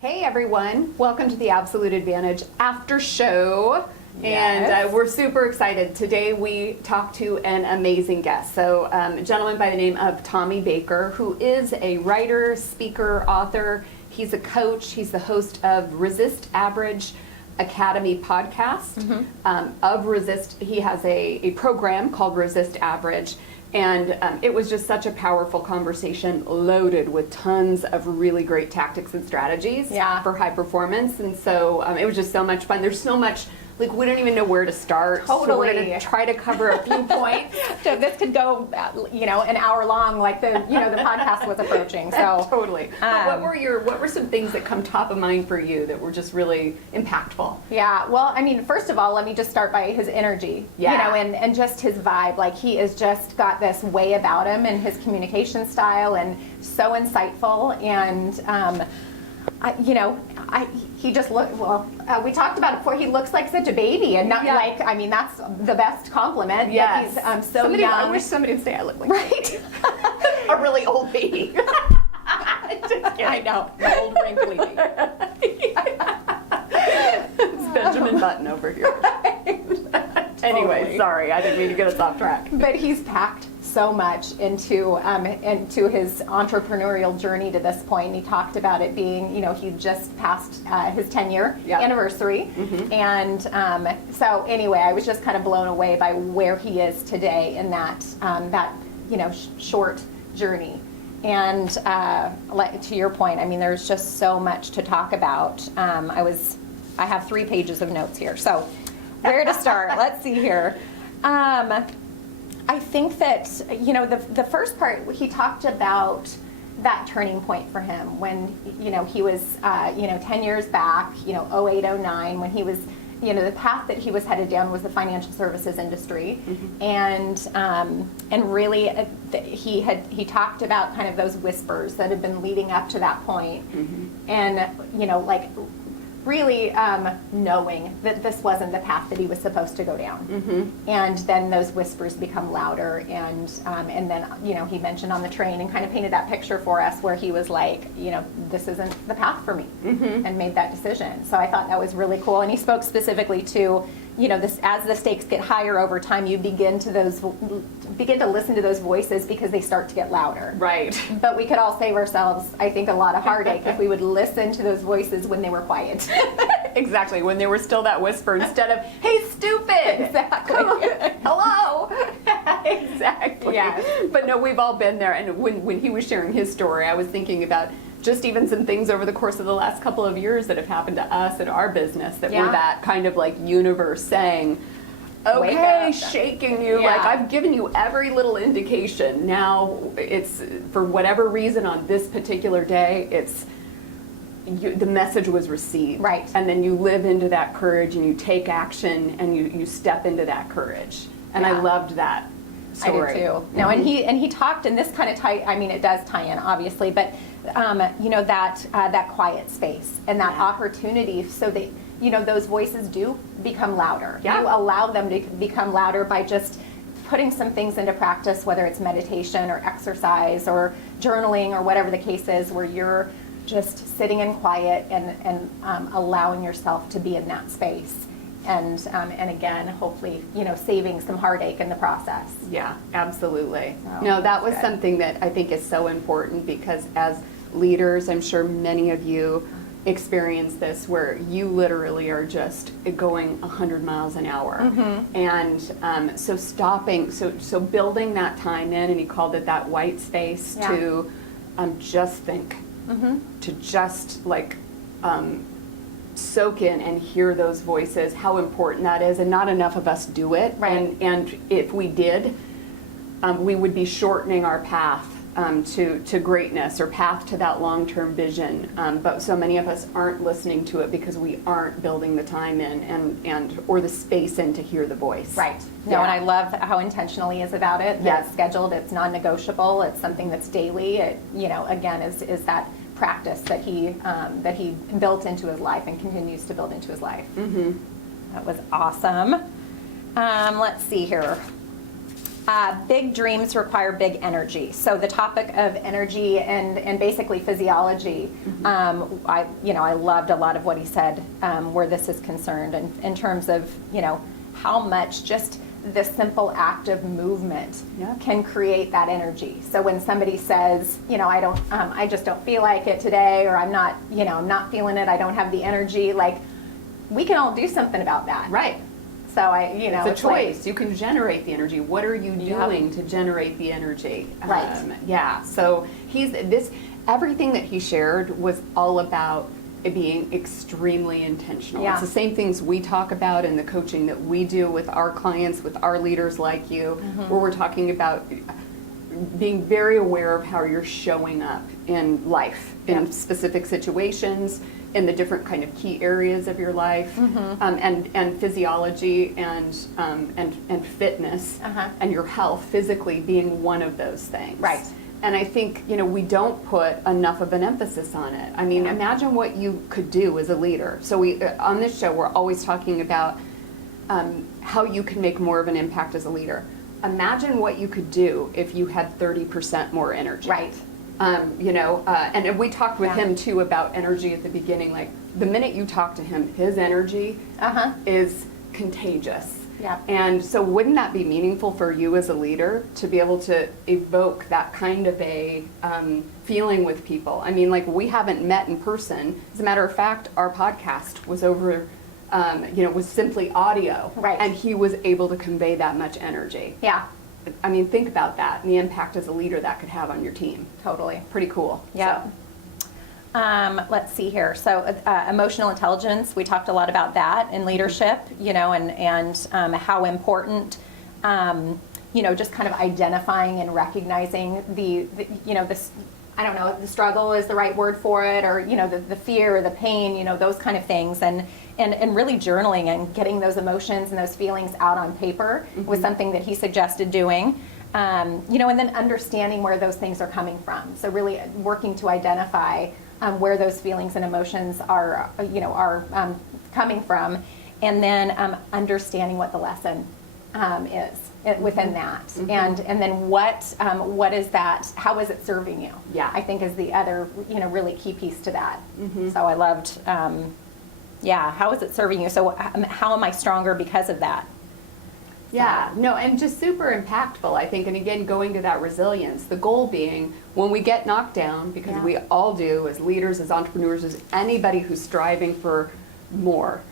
Hey everyone, welcome to the Absolute Advantage After Show. Yes. And we're super excited. Today we talk to an amazing guest. So a gentleman by the name of Tommy Baker, who is a writer, speaker, author. He's a coach. He's the host of Resist Average Academy podcast. Of Resist, he has a program called Resist Average. And it was just such a powerful conversation, loaded with tons of really great tactics and strategies for high performance. And so it was just so much fun. There's so much, like, we don't even know where to start. Totally. So we're going to try to cover a few points. So this could go, an hour long, like the podcast was approaching. So Totally. But what were some things that come top of mind for you that were just really impactful? Yeah, well, I mean, first of all, let me just start by his energy, and just his vibe. Like, he has just got this way about him and his communication style, and so insightful. And he just looked, we talked about it before, he looks like such a baby, and not like, I mean, that's the best compliment. Yes. He's so young. I wish somebody would say I look like Right. a really old baby. I know, the old wrinkly baby. It's Benjamin Button over here. Anyway, Totally. sorry, I didn't mean to get us off track. But he's packed so much into his entrepreneurial journey to this point. He talked about it being, he just passed his 10-year anniversary. And so anyway, I was just kind of blown away by where he is today in that short journey. And to your point, I mean, there's just so much to talk about. I have 3 pages of notes here. So where to start? Let's see here. I think that, the first part, he talked about that turning point for him when, he was, 10 years back, 08, 09, when he was, the path that he was headed down was the financial services industry. And really he talked about kind of those whispers that had been leading up to that point. And, really knowing that this wasn't the path that he was supposed to go down. And then those whispers become louder, and then he mentioned on the train and kind of painted that picture for us where he was like, this isn't the path for me, and made that decision. So I thought that was really cool. And he spoke specifically to this, as the stakes get higher over time, you begin to listen to those voices because they start to get louder. Right. But we could all save ourselves, I think, a lot of heartache if we would listen to those voices when they were quiet. Exactly, when they were still that whisper instead of, hey, stupid! Exactly. Hello! Exactly. Yes. But no, we've all been there. And when he was sharing his story, I was thinking about just even some things over the course of the last couple of years that have happened to us in our business that were that kind of like universe saying, okay, shaking you, like I've given you every little indication. Now it's, for whatever reason on this particular day, the message was received. Right. And then you live into that courage and you take action and you step into that courage. And I loved that story. I do too. No, and he talked, and this kind of it does tie in, obviously, but that quiet space and that opportunity so that, those voices do become louder. Yeah. You allow them to become louder by just putting some things into practice, whether it's meditation or exercise or journaling or whatever the case is, where you're just sitting in quiet and allowing yourself to be in that space. And again, hopefully, saving some heartache in the process. Yeah, absolutely. So, no, that was good. something that I think is so important, because as leaders, I'm sure many of you experience this, where you literally are just going 100 miles an hour. And so building that time in, and he called it that white space to just think, to just soak in and hear those voices, how important that is. And not enough of us do it. Right. And if we did, we would be shortening our path to greatness, or path to that long-term vision. But so many of us aren't listening to it because we aren't building the time in or the space in to hear the voice. Right. No, and I love how intentional he is about it. Yes. It's scheduled, it's non-negotiable, it's something that's daily. It, again, is that practice that he built into his life and continues to build into his life. That was awesome. Let's see here. Big dreams require big energy. So the topic of energy and basically physiology, I loved a lot of what he said where this is concerned, and in terms of how much just this simple act of movement can create that energy. So when somebody says, I just don't feel like it today, or I'm not feeling it, I don't have the energy, like, we can all do something about that. Right. So it's a choice. You can generate the energy. What are you doing to generate the energy? Right. So everything that he shared was all about it being extremely intentional. Yeah. It's the same things we talk about in the coaching that we do with our clients, with our leaders like you, where we're talking about being very aware of how you're showing up in life, in specific situations, in the different kind of key areas of your life, and physiology and fitness and your health, physically being one of those things. Right. And I think, we don't put enough of an emphasis on it. I mean, imagine what you could do as a leader. So on this show, we're always talking about how you can make more of an impact as a leader. Imagine what you could do if you had 30% more energy. Right. And we talked with him too about energy at the beginning. Like, the minute you talk to him, his energy is contagious. Yeah. And so wouldn't that be meaningful for you as a leader to be able to evoke that kind of a feeling with people? I mean, like, we haven't met in person. As a matter of fact, our podcast was over, was simply audio. Right. And he was able to convey that much energy. Yeah. I mean, think about that and the impact as a leader that could have on your team. Totally. Pretty cool. Yeah. So. Let's see here. So emotional intelligence, we talked a lot about that in leadership, and how important, just kind of identifying and recognizing this, I don't know, the struggle is the right word for it, or, the fear, the pain, those kind of things. And really journaling and getting those emotions and those feelings out on paper was something that he suggested doing. And then understanding where those things are coming from. So really working to identify where those feelings and emotions are coming from, and then understanding what the lesson is within that, and then what is that? How is it serving you? Yeah, I think is the other really key piece to that. So I loved, how is it serving you? So how am I stronger because of that? Yeah, no, and just super impactful, I think. And again, going to that resilience, the goal being when we get knocked down, because we all do as leaders, as entrepreneurs, as anybody who's striving for more,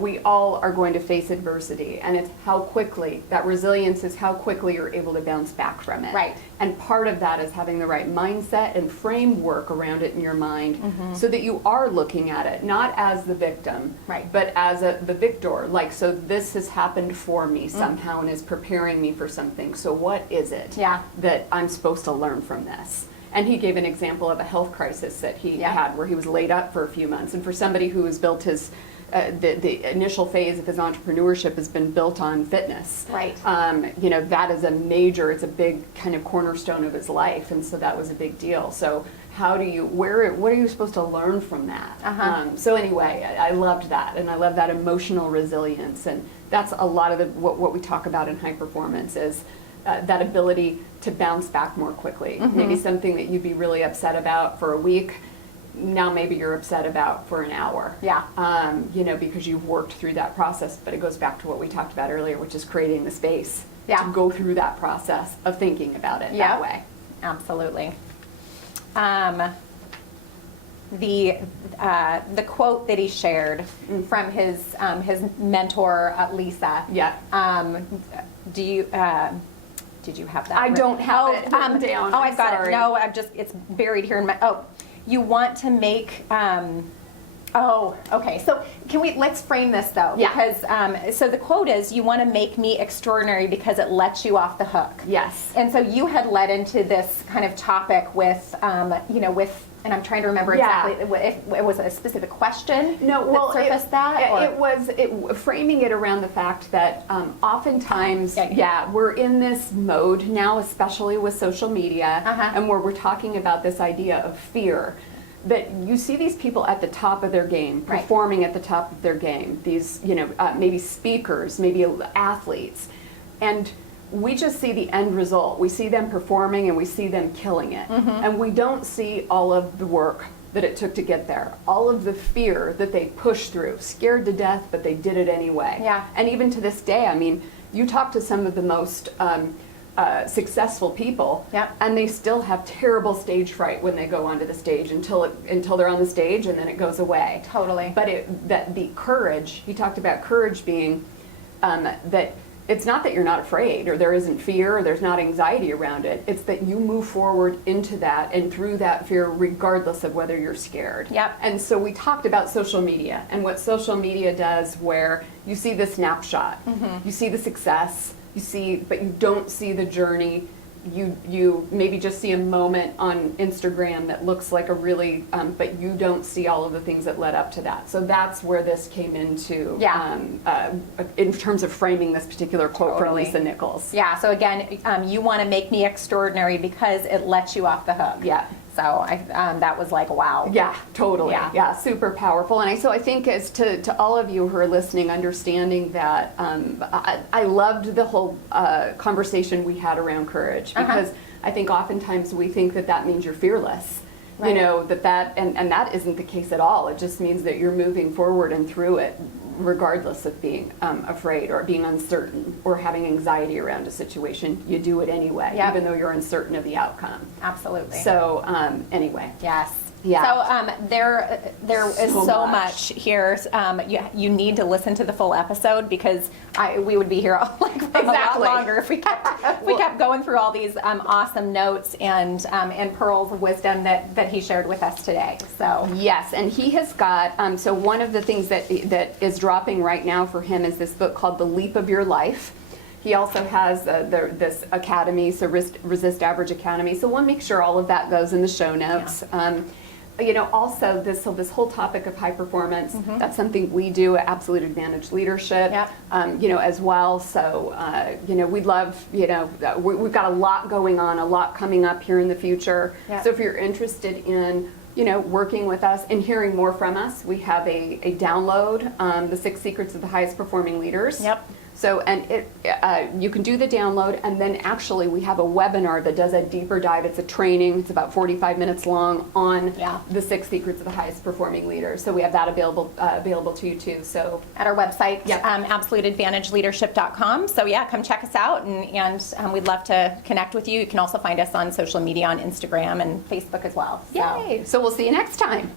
we all are going to face adversity. And it's how quickly, that resilience is how quickly you're able to bounce back from it. Right. And part of that is having the right mindset and framework around it in your mind, so that you are looking at it not as the victim, but as the victor. Like, so this has happened for me somehow and is preparing me for something. So what is it that I'm supposed to learn from this? And he gave an example of a health crisis that he had, where he was laid up for a few months. And for somebody who has built his the initial phase of his entrepreneurship has been built on fitness. Right. That is it's a big kind of cornerstone of his life, and so that was a big deal. So what are you supposed to learn from that? So anyway, I loved that, and I love that emotional resilience, and that's a lot of what we talk about in high performance is that ability to bounce back more quickly. Maybe something that you'd be really upset about for a week, now maybe you're upset about for an hour. Yeah. Because you've worked through that process, but it goes back to what we talked about earlier, which is creating the space to go through that process of thinking about it that way. Absolutely. The quote that he shared from his mentor Lisa. Yeah. Did you have that? I don't have it written down. Oh, I've got it. No, it's buried here in my. You want to make. Okay. So let's frame this though, because so the quote is, "You want to make me extraordinary because it lets you off the hook." Yes. And so you had led into this kind of topic with, and I'm trying to remember exactly if it was a specific question. No, that surfaced it was framing it around the fact that oftentimes, we're in this mode now, especially with social media, and where we're talking about this idea of fear. That you see these people at the top of their game, performing at the top of their game. These, maybe speakers, maybe athletes, and we just see the end result. We see them performing and we see them killing it. And we don't see all of the work that it took to get there. All of the fear that they pushed through, scared to death, but they did it anyway. Yeah. And even to this day, I mean, you talk to some of the most successful people, and they still have terrible stage fright when they go onto the stage until they're on the stage, and then it goes away. Totally. But that the courage, he talked about courage being that it's not that you're not afraid or there isn't fear or there's not anxiety around it. It's that you move forward into that and through that fear regardless of whether you're scared. Yep. And so we talked about social media and what social media does, where you see the snapshot, you see the success, but you don't see the journey. You maybe just see a moment on Instagram that looks like a really, but you don't see all of the things that led up to that. So that's where this came into, in terms of framing this particular quote from Lisa Nichols. Yeah, so again, you want to make me extraordinary because it lets you off the hook. Yeah. So that was like, wow. Yeah, totally. Yeah. Yeah, super powerful. And so I think as to all of you who are listening, understanding that I loved the whole conversation we had around courage, because I think oftentimes we think that means you're fearless. Right. You know, and that isn't the case at all. It just means that you're moving forward and through it regardless of being afraid or being uncertain or having anxiety around a situation. You do it anyway, even though you're uncertain of the outcome. Absolutely. So anyway. Yes. Yeah. So there is so much here. You need to listen to the full episode, because we would be here a lot longer if we kept going through all these awesome notes and pearls of wisdom that he shared with us today. So yes, and he has got so one of the things that is dropping right now for him is this book called The Leap of Your Life. He also has this academy, so Resist Average Academy. So we'll make sure all of that goes in the show notes. Yeah. You know, also this whole topic of high performance, that's something we do at Absolute Advantage Leadership, you know, as well. So, you know, we'd love, you know, we've got a lot going on, a lot coming up here in the future. Yep. So if you're interested in, you know, working with us and hearing more from us, we have a download, The 6 Secrets of the Highest Performing Leaders. Yep. So, and you can do the download, and then actually we have a webinar that does a deeper dive. It's a training. It's about 45 minutes long on the 6 Secrets of the Highest Performing Leaders. So we have that available to you too. So at our website, absoluteadvantageleadership.com. So yeah, come check us out, and we'd love to connect with you. You can also find us on social media on Instagram and Facebook as well. Yay! So we'll see you next time.